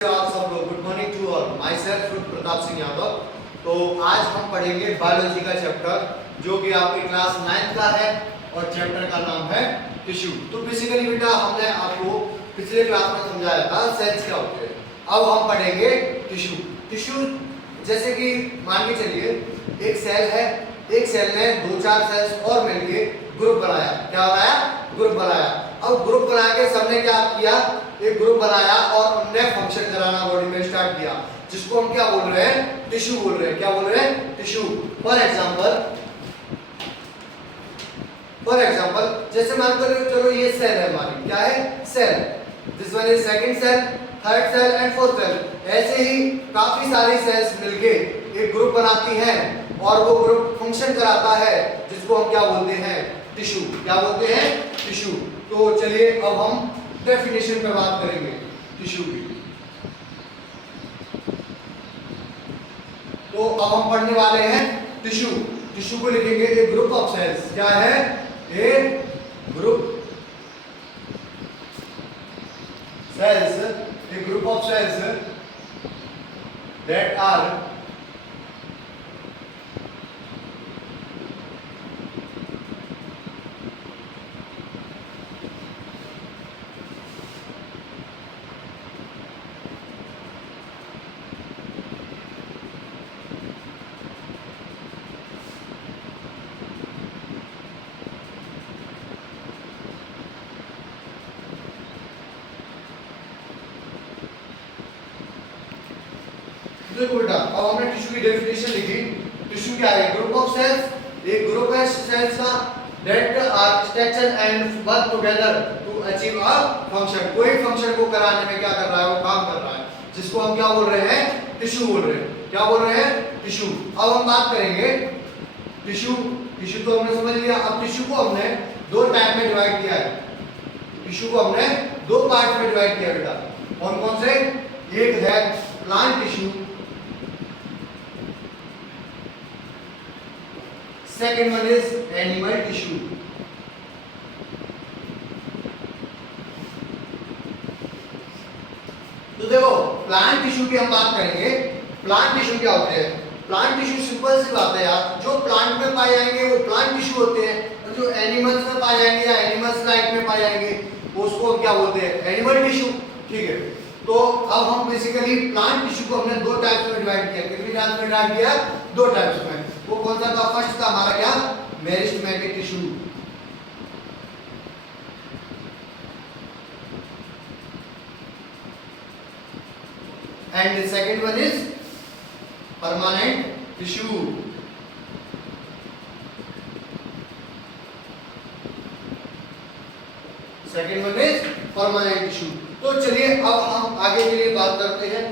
आप सब लोग good morning to all. Myself Pratap Singh Yadav. तो आज हम पढ़ेंगे बायोलॉजी का चैप्टर जो कि आपकी क्लास 9th का है और चैप्टर का नाम है टिश्यू। तो बेसिकली बेटा हमने आपको पिछले क्लास में समझाया था सेल्स क्या होते हैं। अब हम पढ़ेंगे टिश्यू। टिश्यू जैसे कि मान के चलिए एक सेल है, एक सेल ने 2-4 सेल्स और मिलके ग्रुप बनाया। क्या बनाया? ग्रुप बनाया। अब ग्रुप बना के सबने क्या किया? एक ग्रुप बनाया और उनने फंक्शन कराना बॉडी में स्टार्ट किया, जिसको हम क्या बोल रहे हैं? टिश्यू बोल रहे हैं। क्या बोल रहे हैं? टिश्यू। फॉर एग्जांपल जैसे मान लो चलो ये सेल है हमारी, क्या है? Cell. This one is second cell, third cell and fourth cell. ऐसे ही काफी सारी सेल्स मिलके एक ग्रुप बनाती हैं और वो ग्रुप फंक्शन कराता है, जिसको हम क्या बोलते हैं? टिश्यू। क्या बोलते हैं? टिश्यू। तो चलिए अब हम डेफिनेशन पे बात करेंगे टिश्यू की। तो अब हम पढ़ने वाले हैं टिश्यू। टिश्यू को लिखेंगे ए ग्रुप ऑफ सेल्स। क्या है? A group cells, a group of cells that are देखो बेटा, अब हमने टिश्यू की डेफिनेशन लिखी। टिश्यू क्या है? ग्रुप ऑफ सेल्स, एक ग्रुप है सेल्स का that are structure and work together to achieve a function. कोई फंक्शन को कराने में क्या कर रहा है? वो काम कर रहा है, जिसको हम क्या बोल रहे हैं? टिश्यू बोल रहे हैं। क्या बोल रहे हैं? टिश्यू। अब हम बात करेंगे टिश्यू। टिश्यू तो हमने समझ लिया। अब टिश्यू को हमने दो टाइप में डिवाइड किया है। टिश्यू को हमने दो पार्ट में डिवाइड किया बेटा। कौन कौन से? एक है plant tissue, second one is animal tissue। तो देखो प्लांट टिश्यू की हम बात करेंगे। प्लांट टिश्यू क्या होते हैं? प्लांट टिश्यू सिंपल सी बात है यार, जो प्लांट में पाए जाएंगे वो प्लांट टिश्यू होते हैं, और जो एनिमल्स में पाए जाएंगे या एनिमल्स लाइफ में पाए जाएंगे उसको क्या बोलते हैं? Animal tissue. ठीक है। तो अब हम बेसिकली प्लांट टिश्यू को हमने दो टाइप्स में डिवाइड किया। कितनी टाइप्स में डिवाइड किया? दो टाइप्स में। वो कौन सा था? फर्स्ट था हमारा क्या? Meristematic tissue. And the second one is permanent tissue. Second one is permanent tissue. तो चलिए अब हम आगे के लिए बात करते हैं।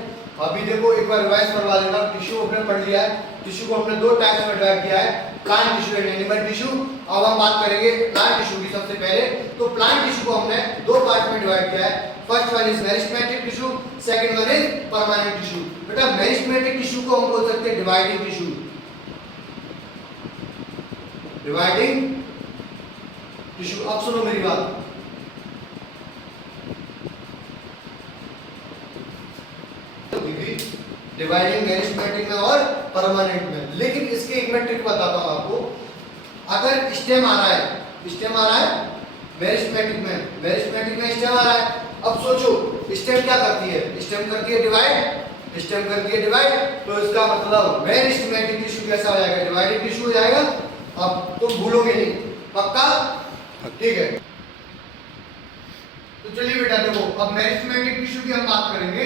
अभी देखो एक बार रिवाइज करवा देता हूं। टिश्यू हमने पढ़ लिया है। टिश्यू को हमने दो टाइप्स में डिवाइड किया है, plant tissue and animal tissue. अब हम बात करेंगे प्लांट टिश्यू की सबसे पहले। तो प्लांट टिश्यू को हमने दो पार्ट में डिवाइड किया है। First one is meristematic tissue, second one is permanent tissue. बेटा मेरिस्टेमेटिक टिश्यू को हम बोल सकते हैं डिवाइडिंग टिश्यू। Dividing tissue. अब सुनो मेरी बात। डिवाइडिंग मेरिस्टेमेटिक में और परमानेंट में। लेकिन इसके एक मैं ट्रिक बताता हूं आपको। अगर स्टेम आ रहा है मेरिस्टेमेटिक में स्टेम आ रहा है। अब सोचो स्टेम क्या करती है? स्टेम करती है डिवाइड। तो इसका मतलब मेरिस्टेमेटिक टिश्यू कैसा हो जाएगा? डिवाइडिंग टिश्यू हो जाएगा। अब तुम भूलोगे नहीं, पक्का? ठीक है। तो चलिए बेटा देखो, अब मेरिस्टेमेटिक टिश्यू की हम बात करेंगे।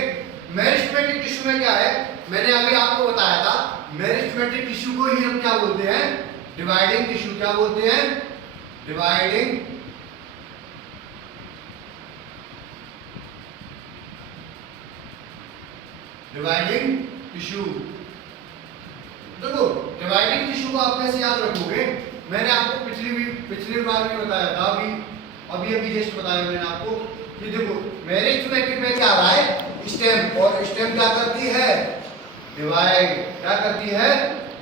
मेरिस्टेमेटिक टिश्यू में क्या है? मैंने अभी आपको बताया था, मेरिस्टेमेटिक टिश्यू को ही हम क्या बोलते हैं? Dividing tissue. क्या बोलते हैं? Dividing tissue. देखो डिवाइडिंग टिश्यू को आप कैसे याद रखोगे? मैंने आपको पिछली बार भी बताया था, अभी जस्ट बताया मैंने आपको कि देखो मेरिस्टेमेटिक में क्या आ रहा है? स्टेम। और स्टेम क्या करती है? डिवाइड। क्या करती है?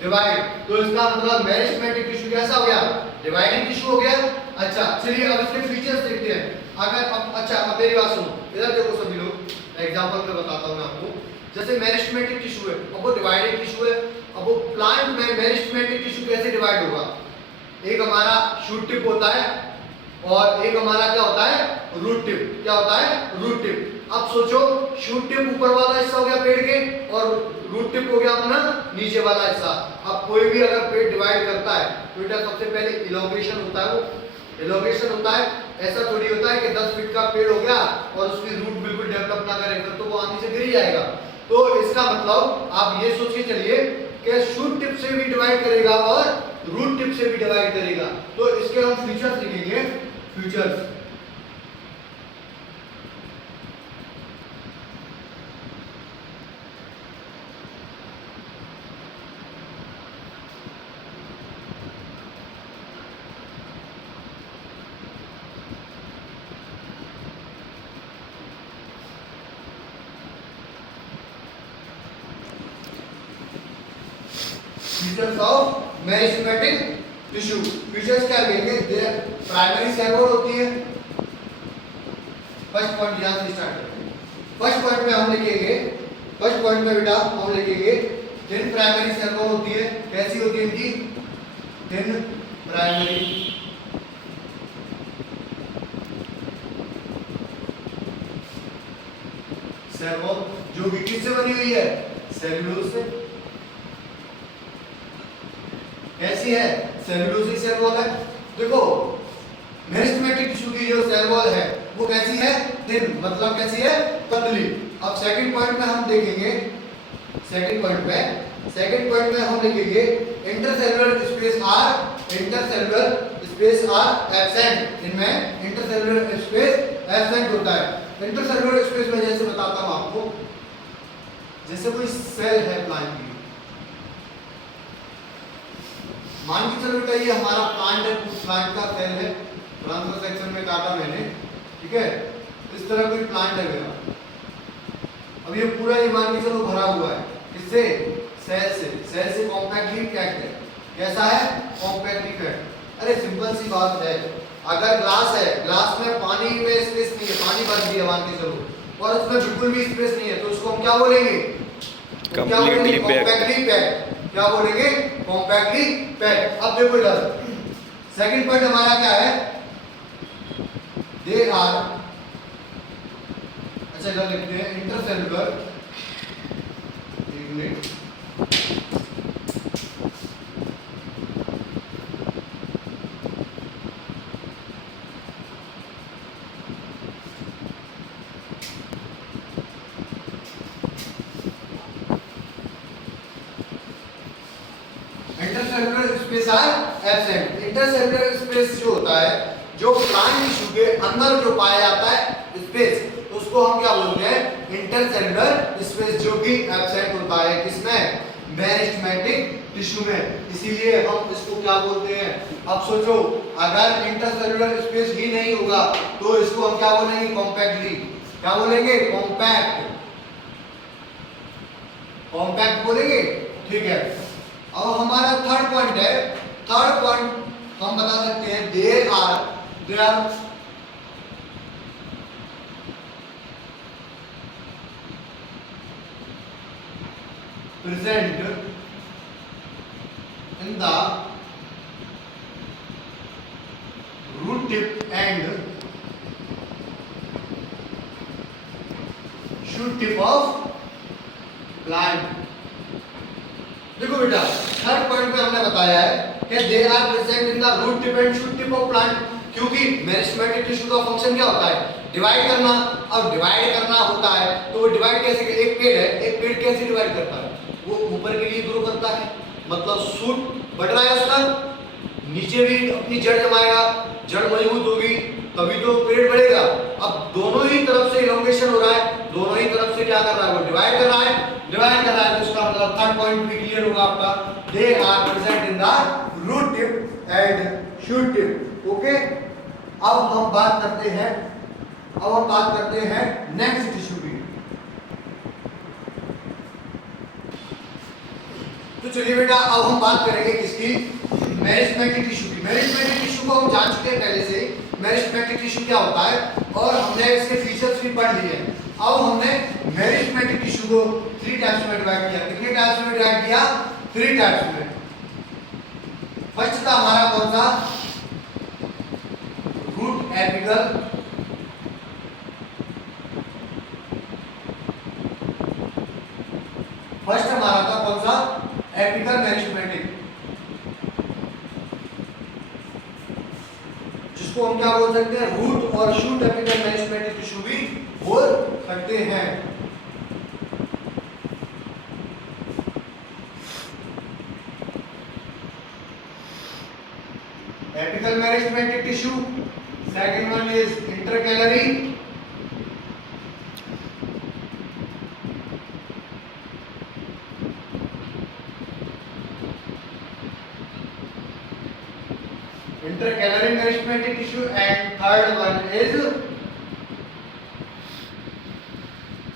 डिवाइड। तो इसका मतलब मेरिस्टेमेटिक टिश्यू कैसा हो गया? डिवाइडिंग टिश्यू हो गया। अच्छा चलिए अब इसके फीचर्स देखते हैं। अगर अब अच्छा अब मेरी बात सुनो, इधर देखो सभी लोग। एग्जांपल में बताता हूं मैं आपको। जैसे मेरिस्टेमेटिक टिश्यू है, अब वो डिवाइडेड टिश्यू है। अब वो प्लांट में मेरिस्टेमेटिक टिश्यू कैसे डिवाइड होगा? एक हमारा शूट टिप होता है और एक हमारा क्या होता है? Root tip. क्या होता है? Root tip. अब सोचो, शूट टिप ऊपर वाला हिस्सा हो गया पेड़ के और रूट टिप हो गया अपना नीचे वाला हिस्सा। अब कोई भी अगर पेड़ डिवाइड करता है तो बेटा सबसे पहले इलोंगेशन होता है, वो इलोंगेशन होता है। ऐसा थोड़ी होता है कि 10 फीट का पेड़ हो गया और उसकी रूट बिल्कुल डेवलप ना करे, फिर तो वो आगे से गिर ही जाएगा। तो इसका मतलब आप ये सोच के चलिए कि शूट टिप से भी डिवाइड करेगा और रूट टिप से भी डिवाइड करेगा। तो इसके हम फीचर्स लिखेंगे, features. Features of meristematic tissue. Features क्या लिखेंगे? प्राइमरी सेल वॉल होती है। फर्स्ट पॉइंट यहां से स्टार्ट करते हैं। फर्स्ट पॉइंट में हम लिखेंगे, फर्स्ट पॉइंट में बेटा हम लिखेंगे थिन प्राइमरी सेल वॉल होती है। कैसी होती है इनकी? थिन प्राइमरी सेल वॉल, जो कि किससे बनी हुई है? सेल्यूलोज से। कैसी है? सेल्यूलोसिक सेल वॉल है। देखो, मेरिस्टेमेटिक टिश्यू की जो सेल वॉल है वो कैसी है? थिन, मतलब कैसी है? पतली। अब सेकंड पॉइंट में हम देखेंगे, सेकंड पॉइंट में हम लिखेंगे इंटरसेलुलर स्पेस आर एब्सेंट। इनमें इंटरसेलुलर स्पेस एब्सेंट होता है। इंटरसेलुलर स्पेस में जैसे बताता हूं आपको, जैसे कोई सेल है प्लांट की, मान के चलो बेटा ये हमारा प्लांट है, प्लांट का सेल है, ट्रांसफर सेक्शन में काटा मैंने, ठीक है। इस तरह कोई प्लांट है मेरा। अब ये पूरा ये मान के चलो भरा हुआ है, किससे? सेल से कॉम्पैक्टली पैक्ड है। कैसा है? Compactly packed. अरे सिंपल सी बात है, अगर ग्लास है, ग्लास में पानी में स्पेस नहीं है, पानी भर दिया मान के चलो, और उसमें बिल्कुल भी स्पेस नहीं है, तो उसको हम क्या बोलेंगे? Completely packed. क्या बोलेंगे? Compactly packed. अब देखो इधर सेकंड पॉइंट हमारा क्या है? दे आर, अच्छा इधर लिखते हैं इंटरसेलुलर, एक minute, intercellular space are absent. Intercellular space जो होता है, जो प्लांट टिश्यू के अंदर जो पाया जाता है स्पेस, तो उसको हम क्या बोलते हैं? इंटरसेलुलर स्पेस, जो कि एब्सेंट होता है किसमें? मेरिस्टेमेटिक टिश्यू में। इसीलिए हम इसको क्या बोलते हैं? अब सोचो, अगर इंटरसेलुलर स्पेस ही नहीं होगा तो इसको हम क्या बोलेंगे? कॉम्पैक्टली। क्या बोलेंगे? कॉम्पैक्ट। कॉम्पैक्ट बोलेंगे, ठीक है। अब हमारा थर्ड पॉइंट है, थर्ड पॉइंट हम बता सकते हैं there are present in the root tip and shoot tip of plant। देखो बेटा, थर्ड पॉइंट में हमने बताया है कि they are present in the root tip and shoot tip of plant, क्योंकि मेरिस्टेमेटिक टिश्यू का फंक्शन क्या होता है? डिवाइड करना। अब डिवाइड करना होता है तो वो डिवाइड कैसे? एक पेड़ है, एक पेड़ कैसे डिवाइड करता है? वो ऊपर के लिए ग्रो करता है, मतलब शूट बढ़ रहा है उसका, नीचे भी अपनी जड़ जमाएगा, जड़ मजबूत होगी तभी तो पेड़ बढ़ेगा। अब दोनों ही तरफ से इलोंगेशन हो रहा है, दोनों ही तरफ से क्या कर रहा है? वो डिवाइड कर रहा है, तो इसका मतलब थर्ड पॉइंट भी क्लियर होगा आपका। They are present in the root tip and shoot tip. Okay, अब हम बात करते हैं नेक्स्ट टिश्यू की। तो चलिए बेटा, अब हम बात करेंगे किसकी? मेरिस्टेमेटिक टिश्यू की। मेरिस्टेमेटिक टिश्यू को हम जान चुके हैं पहले से, मेरिस्टेमेटिक टिश्यू क्या होता है, और हमने इसके फीचर्स भी पढ़ लिए हैं। अब हमने मेरिस्टेमेटिक टिश्यू को 3 टाइप्स में डिवाइड किया। कितने टाइप्स में डिवाइड किया? 3 टाइप्स में। फर्स्ट था हमारा कौन सा? रूट एपिकल, फर्स्ट हमारा था कौन सा? एपिकल मेरिस्टेमेटिक, जिसको हम क्या बोल सकते हैं? रूट और शूट एपिकल मेरिस्टेमेटिक टिश्यू भी बोल सकते हैं। Apical meristematic tissue, second one is intercalary, intercalary merismatic tissue, and third one is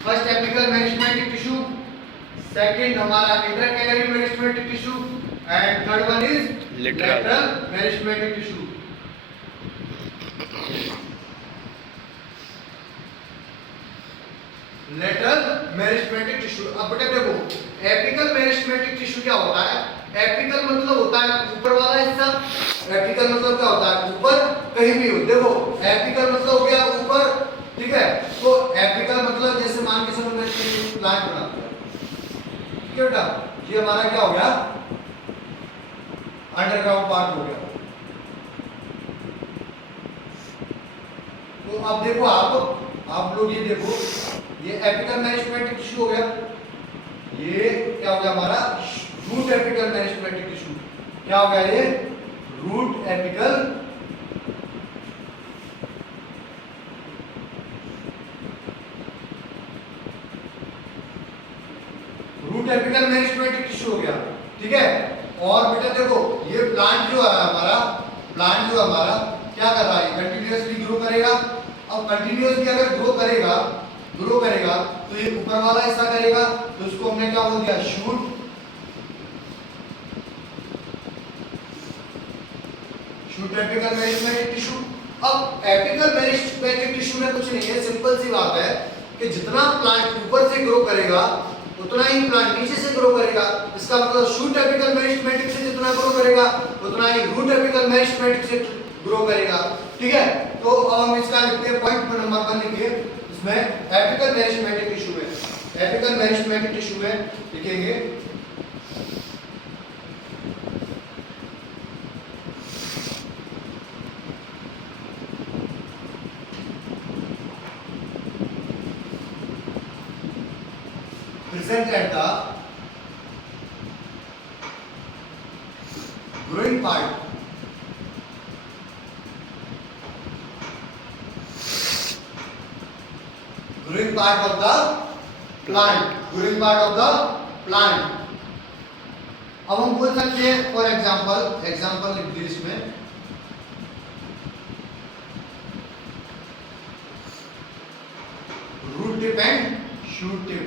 first apical merismatic tissue, second हमारा intercalary merismatic tissue, and third one is lateral merismatic tissue. Lateral meristematic tissue. अब बेटा देखो, apical meristematic tissue क्या होता है? Apical मतलब होता है ऊपर वाला हिस्सा। एपिकल मतलब क्या होता है? ऊपर कहीं भी हो। देखो एपिकल मतलब हो गया ऊपर, ठीक है? तो एपिकल मतलब जैसे मान के चलो मैं प्लांट बनाता हूं, ठीक है बेटा? ये हमारा क्या हो गया? अंडरग्राउंड पार्ट हो गया। तो अब देखो आप लोग ये देखो, ये एपिकल मेरिस्टेमेटिक टिश्यू हो गया। ये क्या हो गया हमारा? Root apical meristematic tissue. क्या हो गया ये? रूट एपिकल मेरिस्टेमेटिक टिश्यू हो गया, ठीक है? और बेटा देखो, ये प्लांट जो है हमारा, प्लांट जो हमारा क्या कर रहा है? कंटिन्यूअसली ग्रो करेगा। अब कंटिन्यूअसली अगर ग्रो करेगा तो ये ऊपर वाला हिस्सा करेगा, तो उसको हमने क्या बोल दिया? Shoot. Shoot apical meristematic tissue. अब एपिकल मेरिस्टेमेटिक टिश्यू में कुछ नहीं है, सिंपल सी बात है कि जितना प्लांट ऊपर से ग्रो करेगा उतना ही प्लांट नीचे से ग्रो करेगा। इसका मतलब शूट एपिकल मेरिस्टेमेटिक से जितना ग्रो करेगा उतना ही रूट एपिकल मेरिस्टेमेटिक से ग्रो करेगा, ठीक है? तो अब हम इसका लिखते हैं, पॉइंट नंबर 1 लिखिए इसमें एपिकल मेरिस्टेमेटिक टिश्यू में। एपिकल मेरिस्टेमेटिक टिश्यू में लिखेंगे present at the growing part of the plant, growing part of the plant। अब हम बोल सकते हैं फॉर एग्जांपल लिख दिए इसमें, root tip and shoot tip.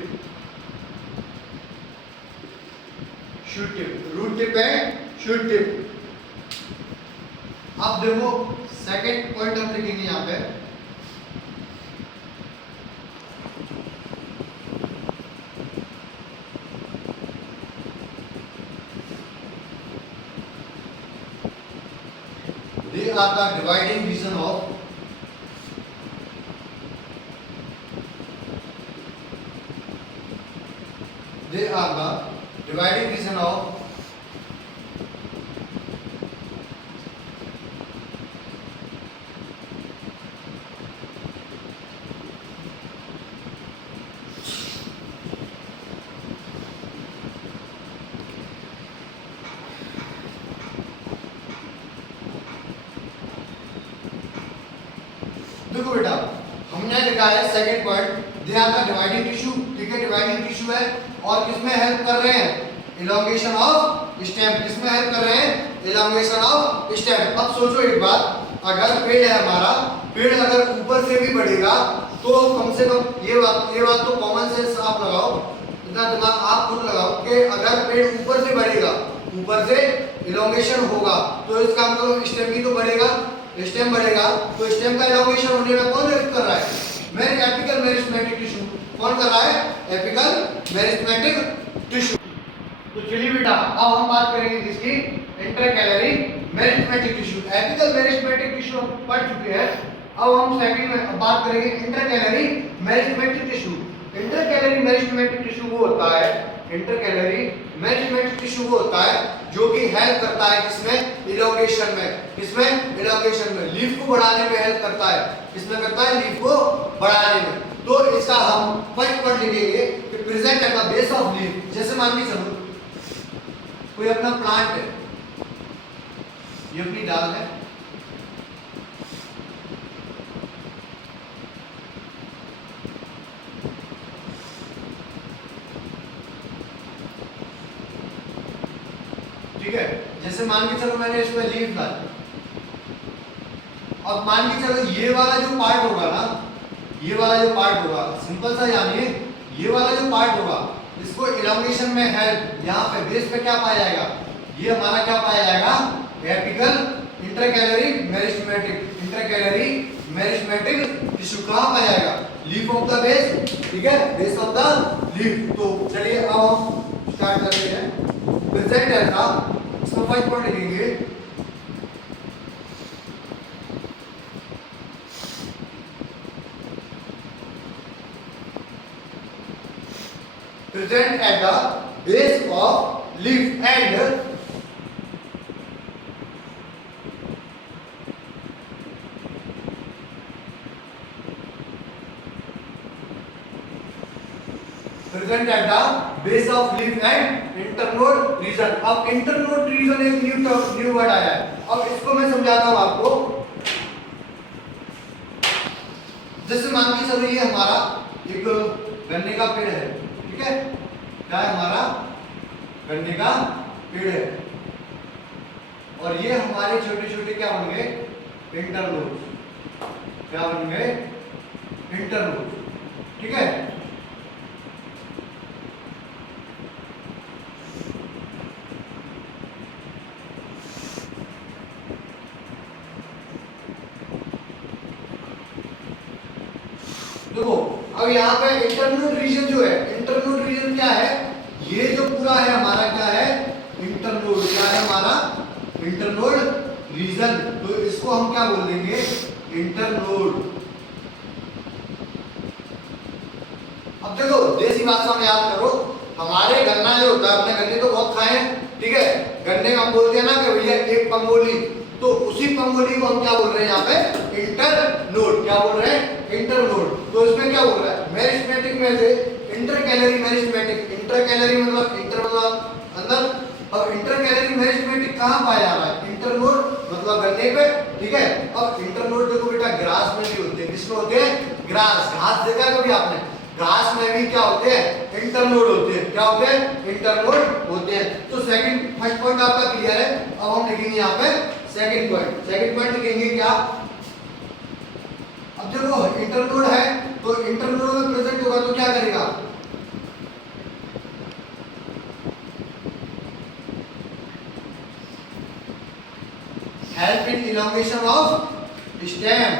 Root tip and shoot tip. अब देखो सेकंड पॉइंट हम लिखेंगे यहाँ पे, they are the dividing region of देखो बेटा हमने लिखा है second point, they are the dividing tissue, ठीक है? डिवाइडिंग टिश्यू है और किसमें हेल्प कर रहे हैं? Elongation of stem. किसमें हेल्प कर रहे हैं? Elongation of stem. अब सोचो एक बात, अगर पेड़ है हमारा, पेड़ अगर ऊपर से भी बढ़ेगा तो कम से कम ये बात तो कॉमन सेंस आप लगाओ, इतना दिमाग आप खुद लगाओ कि अगर पेड़ ऊपर से बढ़ेगा, ऊपर से इलोंगेशन होगा, तो इसका मतलब स्टेम भी तो बढ़ेगा। स्टेम बढ़ेगा तो स्टेम का इलोंगेशन होने में कौन हेल्प कर रहा है? Apical meristematic tissue. कौन कर रहा है? Apical meristematic tissue. तो चलिए बेटा अब हम बात करेंगे किसकी? Intercalary meristematic tissue. Apical meristematic tissue हम पढ़ चुके हैं। अब हम सेकंड में बात करेंगे intercalary meristematic tissue. Intercalary meristematic tissue वो होता है, इंटरकैलरी मेरिस्टेमेटिक टिश्यू वो होता है जो कि हेल्प करता है किसमें? इलॉन्गेशन में। किसमें? इलॉन्गेशन में। लीफ को बढ़ाने में हेल्प करता है। किसमें करता है? लीफ को बढ़ाने में। तो इसका हम फर्स्ट पॉइंट लिखेंगे कि present at the base of leaf. जैसे मान के चलो कोई अपना प्लांट है, ये अपनी डाल है, ठीक है। जैसे मान के चलो मैंने इसमें लीफ डाली, अब मान के चलो ये वाला जो पार्ट होगा ना, ये वाला जो पार्ट होगा, सिंपल सा जानिए, ये वाला जो पार्ट होगा इसको इलॉन्गेशन में हेल्प, यहाँ पे बेस पे क्या पाया जाएगा? ये हमारा क्या पाया जाएगा? Apical intercalary meristematic, intercalary meristematic tissue कहाँ पाया जाएगा? लीफ ऑफ द बेस, ठीक है, बेस ऑफ द लीफ। तो चलिए अब हम स्टार्ट करते हैं। प्रेजेंट एट द, इसका फर्स्ट पॉइंट लिखेंगे present at the base of leaf and present at the base of leaf and internode region। अब internode region एक न्यू वर्ड आया है। अब इसको मैं समझाता हूं आपको। जैसे मान के चलो ये हमारा एक गन्ने का पेड़ है, ठीक है, क्या है हमारा? गन्ने का पेड़ है, और ये हमारे छोटे छोटे क्या बन गए? इंटरनोड। क्या बन गए? इंटरनोड, ठीक है। देखो अब यहाँ पे इंटरनोड रीजन जो है, इंटरनोड रीजन क्या है? ये जो पूरा है हमारा क्या है? इंटरनोड। क्या है हमारा? Internode region. तो इसको हम क्या बोल देंगे? इंटरनोड। अब देखो देसी भाषा में याद करो, हमारे गन्ना जो होता है, अपने गन्ने तो बहुत खाए हैं, ठीक है, गन्ने हम बोलते हैं ना कि भैया एक पंगोली, तो उसी पंगोली को हम क्या बोल रहे हैं यहाँ पे? इंटरनोड। क्या बोल रहे हैं? इंटरनोड। तो इसमें क्या बोल रहा है? मेरिस्टेमेटिक में से इंटरकैलरी मेरिस्टेमेटिक, इंटरकैलरी मतलब इंटर मतलब अंदर, अब इंटरकैलरी मेरिस्टेमेटिक कहाँ पाया जा रहा है? इंटरनोड मतलब गन्ने पे, ठीक है। अब इंटरनोड देखो बेटा ग्रास में भी होते हैं। किसमें होते हैं? ग्रास, घास देखा कभी आपने? घास में भी क्या होते हैं? इंटरनोड होते हैं। क्या होते हैं? इंटरनोड होते हैं। तो सेकंड, फर्स्ट पॉइंट आपका क्लियर है। अब हम लिखेंगे यहाँ पे सेकंड पॉइंट। सेकंड पॉइंट लिखेंगे क्या? अब देखो इंटरनोड है, तो इंटरनोड में प्रेजेंट होगा तो क्या करेगा? Help in elongation of stem,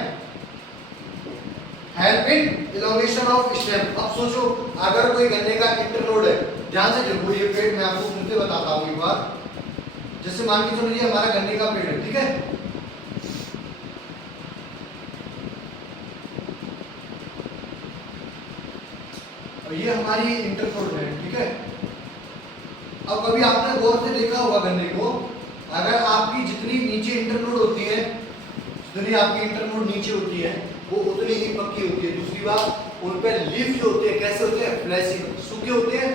help in elongation of stem. अब सोचो अगर कोई गन्ने का इंटरनोड है, ध्यान से देखो ये पेड़ मैं आपको फिर से बताता हूँ एक बार। जैसे मान के चलो ये हमारा गन्ने का पेड़ है, ठीक है, और ये हमारी इंटरनोड है, ठीक है। अब कभी आपने गौर से देखा होगा गन्ने को, अगर आपकी जितनी नीचे इंटरनोड होती है, जितनी आपकी इंटरनोड नीचे होती है वो उतनी ही पक्की होती है। दूसरी बात उन पे लीफ जो होते हैं कैसे होते हैं? फ्लैशी, सूखे होते हैं।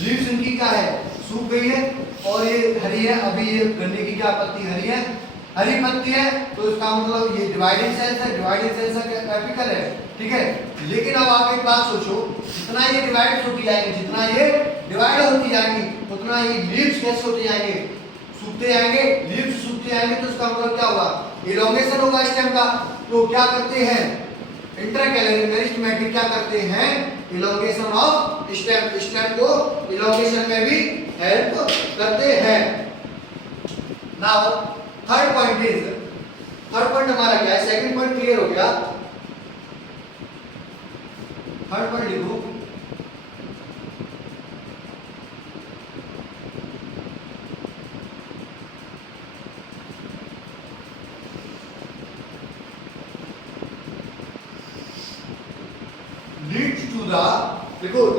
लीव्स इनकी क्या है? सूख गई है, और ये हरी है। अभी ये गन्ने की क्या पत्ती हरी है, हरी पत्ती है, तो इसका मतलब ये डिवाइडिंग सेल्स है, डिवाइडिंग सेल्स का एपिकल है, ठीक है। लेकिन अब आप एक बात सोचो, जितना ये डिवाइड होती जाएंगे, जितना ये डिवाइड होती जाएंगी, उतना ही लीव्स कैसे होते जाएंगे? सूखते जाएंगे। लीव्स सूखते जाएंगे तो इसका मतलब क्या होगा? इलॉन्गेशन होगा स्टेम का। तो क्या करते हैं? इंटरकैलरी मेरिस्टेमेटिक क्या करते हैं? इलॉन्गेशन ऑफ स्टेम, स्टेम को इलॉन्गेशन में भी हेल्प करते हैं। Now third point is, third point हमारा क्या है? सेकंड पॉइंट क्लियर हो गया, थर्ड पॉइंट लिखो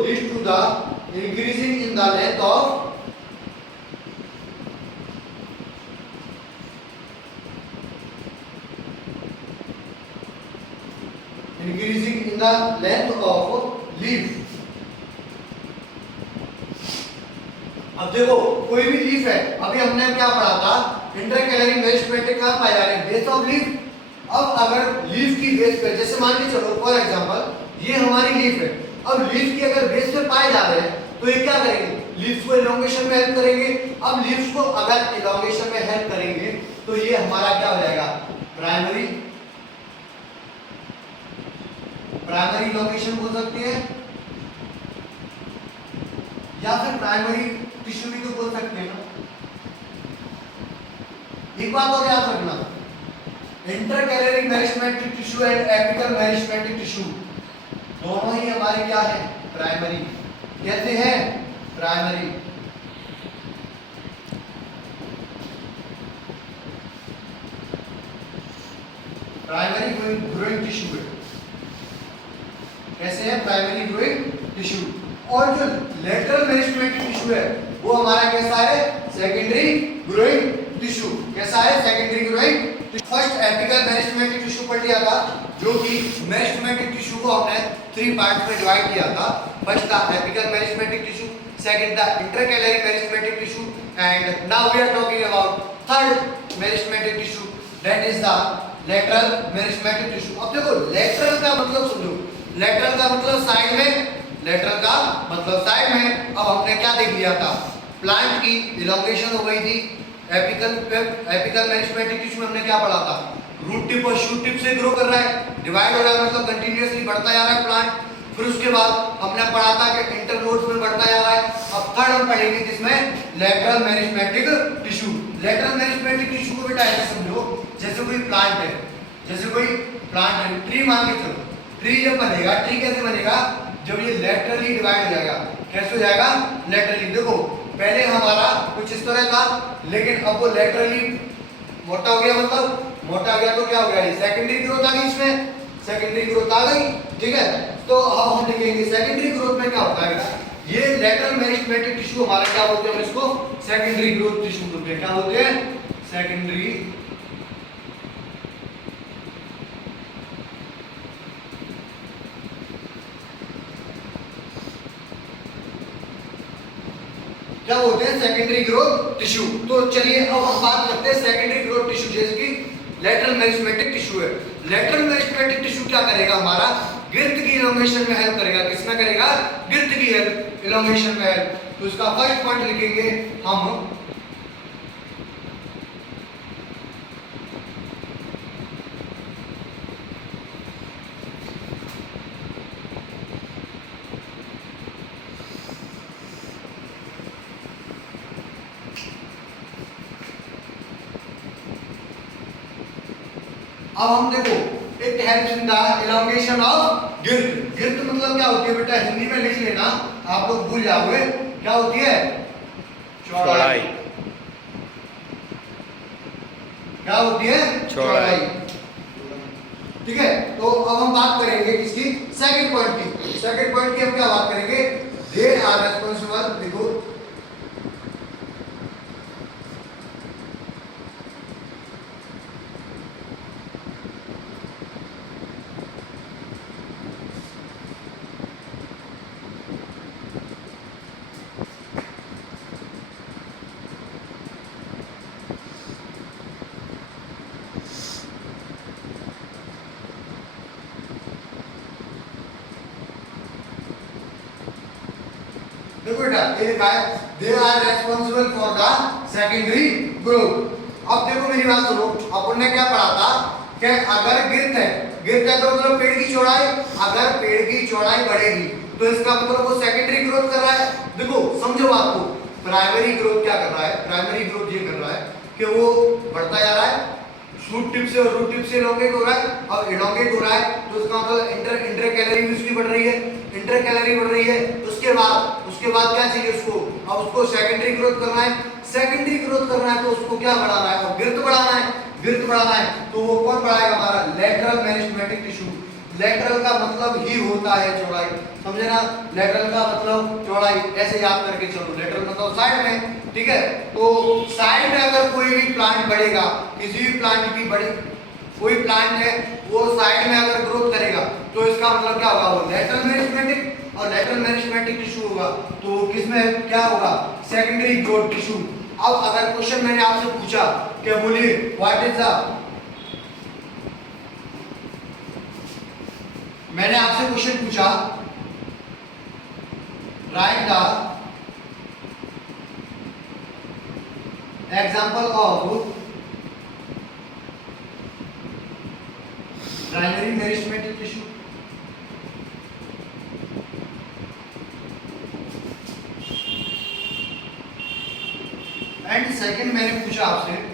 lead to the increasing in the length of increasing in the length of leaf। अब देखो कोई भी लीफ है, अभी हमने क्या पढ़ा था, इंटरकैलरी मेरिस्टेमेटिक कहां पाए जा रहे हैं, बेस ऑफ लीफ। अब अगर लीफ की बेस पे, जैसे मान के चलो फॉर एग्जांपल ये हमारी लीफ है, अब लीफ की अगर बेस पे पाए जा रहे हैं तो ये क्या करेंगे, लीफ को इलोंगेशन में हेल्प करेंगे। अब लीफ को अगर इलोंगेशन में हेल्प करेंगे तो ये हमारा क्या हो जाएगा, प्राइमरी इलोंगेशन बोल सकते हैं, या फिर प्राइमरी टिश्यू भी तो बोल सकते हैं ना। एक बात और याद रखना, intercalary meristematic tissue and apical meristematic tissue दोनों ही हमारे क्या है, प्राइमरी। कैसे हैं, प्राइमरी। प्राइमरी ग्रोइंग टिश्यू है, कैसे है, प्राइमरी ग्रोइंग टिश्यू। और जो लेटरल मेरिस्टेमेटिक टिश्यू है वो हमारा कैसा है, सेकेंडरी ग्रोइंग टिश्यू। कैसा है, secondary growing. First apical meristematic tissue पढ़ लिया था, जो कि मेरिस्टेमेटिक टिश्यू को हमने 3 पार्ट में डिवाइड किया था। फर्स्ट था एपिकल मेरिस्टेमेटिक टिश्यू, सेकंड था intercalary meristematic tissue, and now we are talking about third meristematic tissue, that is the lateral meristematic tissue. अब देखो लेटरल का मतलब समझो, लेटरल का मतलब साइड में, लेटरल का मतलब साइड में। अब हमने क्या देख लिया था, प्लांट की इलोंगेशन हो गई थी। एपिकल मेरिस्टेमेटिक टिश्यू में हमने क्या पढ़ा था, रूट टिप और शूट टिप से ग्रो कर रहा है, डिवाइड हो रहा है, मतलब कंटिन्यूअसली बढ़ता जा रहा है प्लांट। फिर उसके बाद हमने पढ़ा था कि इंटरनोड्स में बढ़ता जा रहा है। अब थर्ड हम पढ़ेंगे जिसमें lateral meristematic tissue. Lateral meristematic tissue को बेटा ऐसे समझो, जैसे कोई प्लांट है, जैसे कोई प्लांट है, ट्री मान के चलो, ट्री जब बनेगा, ट्री कैसे बनेगा, जब ये लेटरली डिवाइड हो जाएगा। कैसे हो जाएगा, लेटरली। देखो पहले हमारा कुछ इस तरह था, लेकिन अब वो लेटरली मोटा हो गया, मतलब मोटा हो गया तो क्या हो गया, सेकेंडरी ग्रोथ आ गई, इसमें सेकेंडरी ग्रोथ आ गई। ठीक है, तो अब हम देखेंगे सेकेंडरी ग्रोथ में क्या होता है। ये लेटरल मेरिस्टेमेटिक टिश्यू हमारे क्या बोलते हैं, हम इसको सेकेंडरी ग्रोथ टिश्यू बोलते हैं। क्या बोलते हैं, सेकेंडरी क्या बोलते हैं, सेकेंडरी ग्रोथ टिश्यू। तो चलिए अब हम बात करते हैं सेकेंडरी ग्रोथ टिश्यू, जैसे कि लेटरल मेरिस्टेमेटिक टिश्यू है। लेटरल मेरिस्टेमेटिक टिश्यू क्या करेगा, हमारा गिर्द की इलोंगेशन में हेल्प करेगा। किसमें करेगा, गिर्द की हेल्प, इलोंगेशन में हेल्प। तो इसका फर्स्ट पॉइंट लिखेंगे हम, अब हम देखो it helps in the elongation of गिर्द। गिर्द मतलब क्या होती है बेटा, हिंदी में लिख लेना, आप लोग भूल जाओगे। क्या होती है, चौड़ाई। क्या होती है, चौड़ाई। ठीक है, तो अब हम बात करेंगे किसकी, सेकंड पॉइंट की। सेकंड पॉइंट की हम क्या बात करेंगे, दे आर रेस्पॉन्सिबल, देखो देखो बेटा ये लिखा है, they are responsible for the secondary growth. अब देखो मेरी बात सुनो, अपन ने क्या पढ़ा था कि अगर गिर्द है, गिर्द है तो मतलब पेड़ की चौड़ाई, अगर पेड़ की चौड़ाई बढ़ेगी तो इसका मतलब वो सेकेंडरी ग्रोथ कर रहा है। देखो समझो बात को, प्राइमरी ग्रोथ क्या कर रहा है, प्राइमरी ग्रोथ ये कर रहा है कि वो बढ़ता जा रहा है, शूट टिप से और रूट टिप से इलोंगेट हो रहा है। अब इलोंगेट हो रहा है तो उसका मतलब इंटर कैलोरी भी उसकी बढ़ रही है, इंटर कैलोरी बढ़ रही है। उसके बाद क्या चाहिए उसको, अब उसको सेकेंडरी ग्रोथ करना है। सेकेंडरी ग्रोथ करना है तो उसको क्या बढ़ाना है, अब गिर्द बढ़ाना है। गिर्द बढ़ाना है तो वो कौन बढ़ाएगा, हमारा लेटरल मेरिस्टेमेटिक टिश्यू। लेटरल का मतलब ही होता है चौड़ाई, समझे ना, लेटरल का मतलब चौड़ाई, ऐसे याद करके चलो, लेटरल मतलब साइड में, ठीक है। तो साइड में अगर कोई भी प्लांट बढ़ेगा, किसी भी प्लांट की बड़ी, कोई प्लांट है वो साइड में अगर ग्रोथ करेगा तो इसका मतलब क्या होगा, वो लेटरल मेरिस्टेमेटिक, और लेटरल मेरिस्टेमेटिक टिश्यू होगा तो किसमें क्या होगा, सेकेंडरी ग्रोथ टिश्यू। अब अगर क्वेश्चन मैंने आपसे पूछा कि बोलिए व्हाट इज द, मैंने आपसे क्वेश्चन पूछा right the example of primary meristematic tissue, and second मैंने पूछा आपसे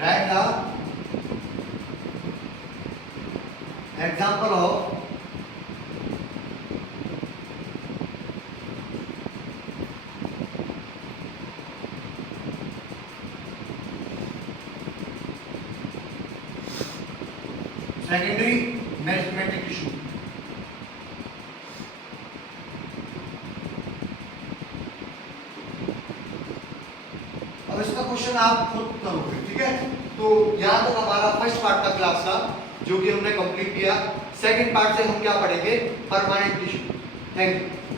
right the example of secondary meristematic tissue. अब इसका क्वेश्चन आप खुद करोगे, ठीक है। तो यहाँ तक हमारा फर्स्ट पार्ट का क्लास था जो कि हमने कंप्लीट किया। सेकंड पार्ट से हम क्या पढ़ेंगे, परमानेंट टिश्यू। Thank you.